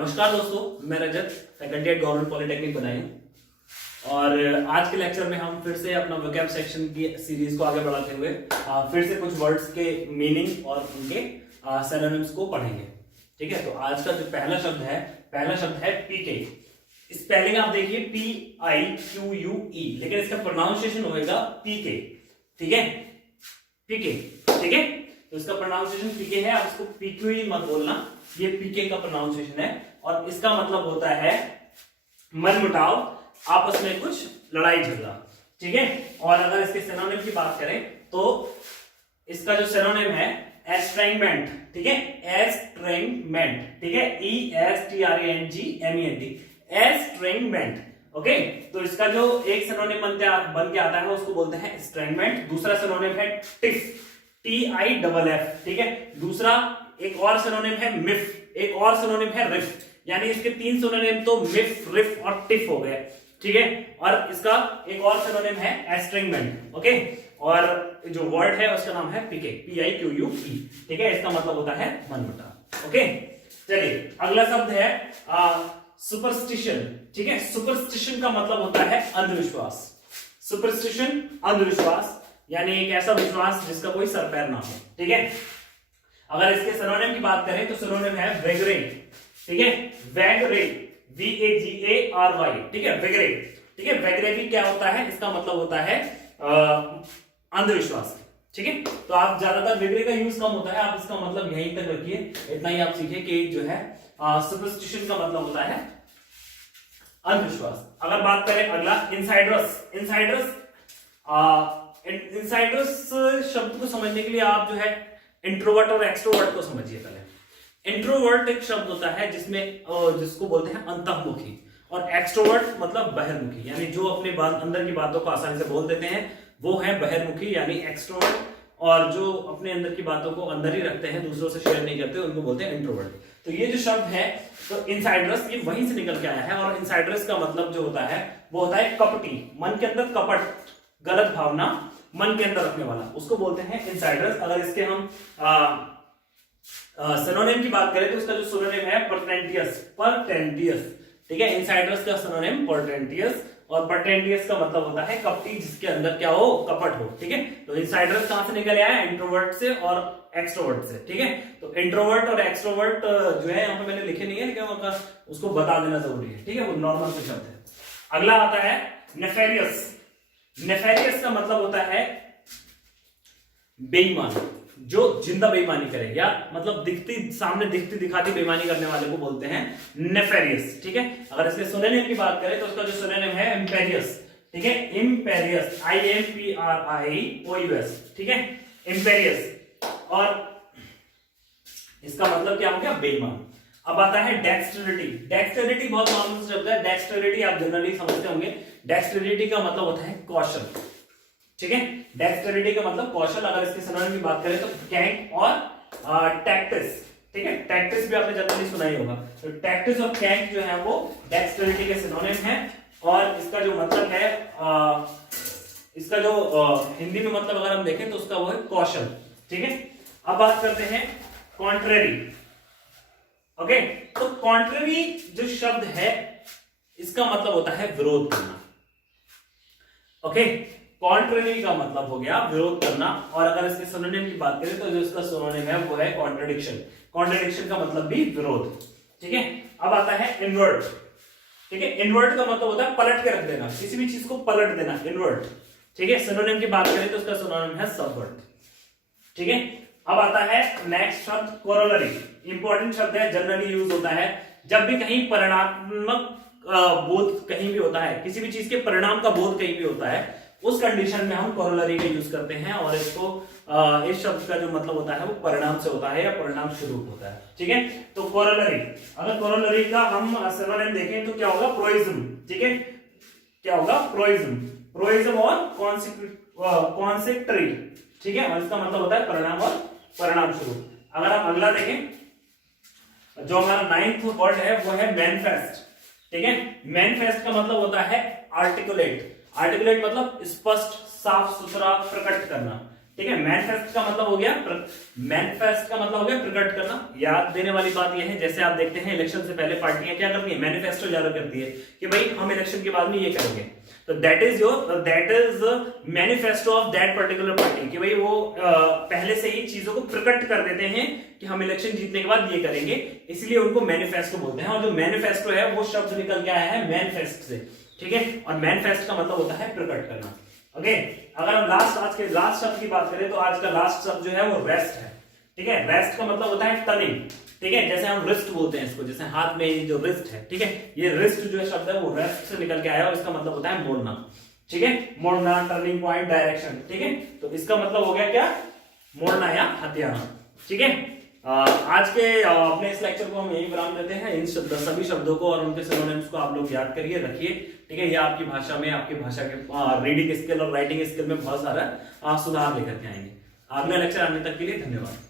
नमस्कार दोस्तों, मैं रजत फैकल्टी एट गवर्नमेंट पॉलिटेक्निक बनाई और आज के लेक्चर में हम फिर से अपना वोकैब सेक्शन की सीरीज को आगे बढ़ाते हुए फिर से कुछ वर्ड्स के मीनिंग और उनके सिनोनिम्स को पढ़ेंगे। ठीक है, तो आज का जो पहला शब्द है पीके। स्पेलिंग आप देखिए PIQUE, लेकिन इसका प्रोनाउंसिएशन होगा पीके। ठीक है, पीके। ठीक है, तो इसका प्रोनाउंसिएशन पीके है। आप इसको PQE मत बोलना, ये पीके का प्रोनाउंसिएशन है और इसका मतलब होता है मनमुटाव, आपस में कुछ लड़ाई झगड़ा। ठीक है, और अगर इसके सिनोनिम की बात करें तो इसका जो सिनोनिम है एस्ट्रेंगमेंट। ठीक है, एस्ट्रेंगमेंट। ठीक है, ESTRANGMENT, एस्ट्रेंगमेंट। ओके, तो इसका जो एक सिनोनिम बन के आता है उसको बोलते हैं एस्ट्रेंगमेंट। दूसरा सिनोनिम है टिफ, TIFF। ठीक है, दूसरा एक और सिनोनिम है मिफ, एक और सिनोनिम है रिफ। यानी इसके तीन सिनोनिम तो मिफ, रिफ और टिफ हो गए। ठीक है, और इसका एक और सिनोनिम है एस्ट्रेंगमेंट। ओके, और जो वर्ड है उसका नाम है पीके, PIQUE। ठीक है, इसका मतलब होता है मनमुटाव। ओके, चलिए अगला शब्द है सुपरस्टिशन। ठीक है, सुपरस्टिशन का मतलब होता है अंधविश्वास। सुपरस्टिशन अंधविश्वास, यानी एक ऐसा विश्वास जिसका कोई सर पैर ना हो। ठीक है, अगर इसके सिनोनिम की बात करें तो सिनोनिम है वेगरे। ठीक है, वेगरे, VAGARY। ठीक है, वेगरे। ठीक है, वेगरे भी क्या होता है, इसका मतलब होता है अंधविश्वास। ठीक है, तो आप ज्यादातर वेगरे का यूज कम होता है, आप इसका मतलब यहीं तक रखिए। इतना ही आप सीखिए कि जो है सुपरस्टिशन का मतलब होता है अंधविश्वास। अगर बात करें अगला इनसाइडर्स। इनसाइडर्स शब्द को समझने के लिए आप जो है इंट्रोवर्ट और एक्सट्रोवर्ट को समझिए। पहले इंट्रोवर्ट एक शब्द होता है जिसको बोलते हैं अंतर्मुखी, और एक्सट्रोवर्ट मतलब बहिर्मुखी, यानी जो अपने अंदर की बातों को आसानी से बोल देते हैं वो है बहिर्मुखी यानी एक्सट्रोवर्ट, और जो अपने अंदर की बातों को अंदर ही रखते हैं, दूसरों से शेयर नहीं करते, उनको बोलते हैं इंट्रोवर्ट। तो ये जो शब्द है तो इनसाइडर्स, ये वहीं से निकल के आया है। और इनसाइडर्स का मतलब जो होता है वो होता है कपटी, मन के अंदर कपट, गलत भावना मन के अंदर रखने वाला, उसको बोलते हैं इनसाइडर्स। अगर इसके हम सिनोनिम की बात करें तो इसका जो सिनोनिम है पर्टेंटियस। ठीक है, इनसाइडर्स का सिनोनिम पर्टेंटियस, और पर्टेंटियस का मतलब होता है कपटी, जिसके अंदर क्या हो, कपट हो। ठीक है, तो इनसाइडर्स कहां से निकल आया, इंट्रोवर्ट से और एक्सट्रोवर्ट से। ठीक है, तो इंट्रोवर्ट और एक्सट्रोवर्ट जो है यहाँ पे मैंने लिखे नहीं है, लेकिन उसको बता देना जरूरी है। ठीक है, वो नॉर्मल से शब्द है। अगला आता है नेफेरियस। नेफेरियस का मतलब होता है बेईमान, जो जिंदा बेईमानी करे, या मतलब सामने दिखती दिखाती बेईमानी करने वाले को बोलते हैं नेफेरियस। ठीक है, अगर इसके सिनोनिम की बात करें तो उसका जो सिनोनिम है इम्पेरियस। ठीक है, इम्पेरियस, IMPRIOUS। ठीक है, इम्पेरियस, और इसका मतलब क्या हो गया, बेईमान। अब आता है डेक्सटेरिटी। डेक्सटेरिटी बहुत कॉमन शब्द है। डेक्सटेरिटी आप जनरली समझते होंगे। डेक्सटेरिटी का मतलब होता है कौशल। ठीक है, डेक्सटेरिटी का मतलब कौशल। अगर इसके सिनोनिम की बात करें तो कैंट और टैक्टिस। ठीक है, टैक्टिस भी आपने जनरली सुना ही होगा। तो टैक्टिस और कैंट जो है वो डेक्सटेरिटी के सिनोनिम है, और इसका जो मतलब है इसका जो हिंदी में मतलब अगर हम देखें तो उसका वो है कौशल। ठीक है, अब बात करते हैं कॉन्ट्रेरी। ओके, तो कॉन्ट्रेरी जो शब्द है इसका मतलब होता है विरोध करना। ओके, कॉन्ट्रेरी का मतलब हो गया विरोध करना, और अगर इसके सिनोनिम की बात करें तो जो इसका सिनोनिम है वो है कॉन्ट्रडिक्शन। कॉन्ट्रडिक्शन का मतलब भी विरोध। ठीक है, अब आता है इनवर्ट। ठीक है, इनवर्ट का मतलब होता है पलट के रख देना, किसी भी चीज को पलट देना, इनवर्ट। ठीक है, सिनोनिम की बात करें तो उसका सिनोनिम है सबवर्ट। ठीक है, अब आता है नेक्स्ट शब्द कोरोलरी। इंपॉर्टेंट शब्द है, जनरली यूज होता है जब भी कहीं परिणात्मक बोध कहीं भी होता है, किसी भी चीज के परिणाम का बोध कहीं भी होता है, उस कंडीशन में हम कोरोलरी का यूज करते हैं। और इसको इस शब्द का जो मतलब होता है वो परिणाम से होता है या परिणाम स्वरूप होता है। ठीक है, तो कोरोलरी, अगर कोरोलरी का हम सिनोनिम देखें तो क्या होगा, प्रोइज्म। ठीक है, क्या होगा, प्रोइज्म और कॉन्सेक्टरी। ठीक है, और इसका मतलब होता है परिणाम और परिणाम स्वरूप। अगर आप अगला देखें, जो हमारा 9th वर्ड है वो है मैनिफेस्ट। ठीक है, मैनिफेस्ट का मतलब होता है आर्टिकुलेट। आर्टिकुलेट मतलब स्पष्ट, साफ सुथरा, प्रकट करना। ठीक है। मैनिफेस्ट का मतलब हो गया प्रकट करना। याद देने वाली बात यह है, जैसे आप देखते हैं इलेक्शन से पहले पार्टियां क्या करती है, मैनिफेस्टो जारी करती है कि भाई हम इलेक्शन के बाद में ये करेंगे, तो that is manifesto of that particular party, कि भाई वो पहले से ही चीजों को प्रकट कर देते हैं कि हम इलेक्शन जीतने के बाद ये करेंगे, इसलिए उनको मैनिफेस्टो बोलते हैं। और जो मैनिफेस्टो है वो शब्द निकल के आया है मैनिफेस्ट से, ठीक है। और मैनिफेस्ट का मतलब होता है प्रकट करना। ओके, अगर हम आज के लास्ट शब्द की बात करें तो आज का लास्ट शब्द जो है वो रेस्ट है, ठीक है। रेस्ट का मतलब होता है टर्निंग, ठीक है। जैसे हम रिस्ट बोलते हैं इसको, जैसे हाथ में जो रिस्ट है, ठीक है, ये रिस्ट जो शब्द है वो रेस्ट से निकल के आया और इसका मतलब होता है मोड़ना, ठीक है। मोड़ना, टर्निंग पॉइंट, डायरेक्शन, ठीक है। तो इसका मतलब हो गया क्या, मोड़ना या हथियाना, ठीक है। आज के अपने इस लेक्चर को हम यही विराम देते हैं। इन सभी शब्दों को और उनके सिनोनिम्स को आप लोग याद करिए, रखिए, ठीक है। ये आपकी भाषा में, आपकी भाषा के रीडिंग स्किल और राइटिंग स्किल में बहुत सारा सुधार लेकर के आएंगे। अगला लेक्चर आने तक के लिए धन्यवाद।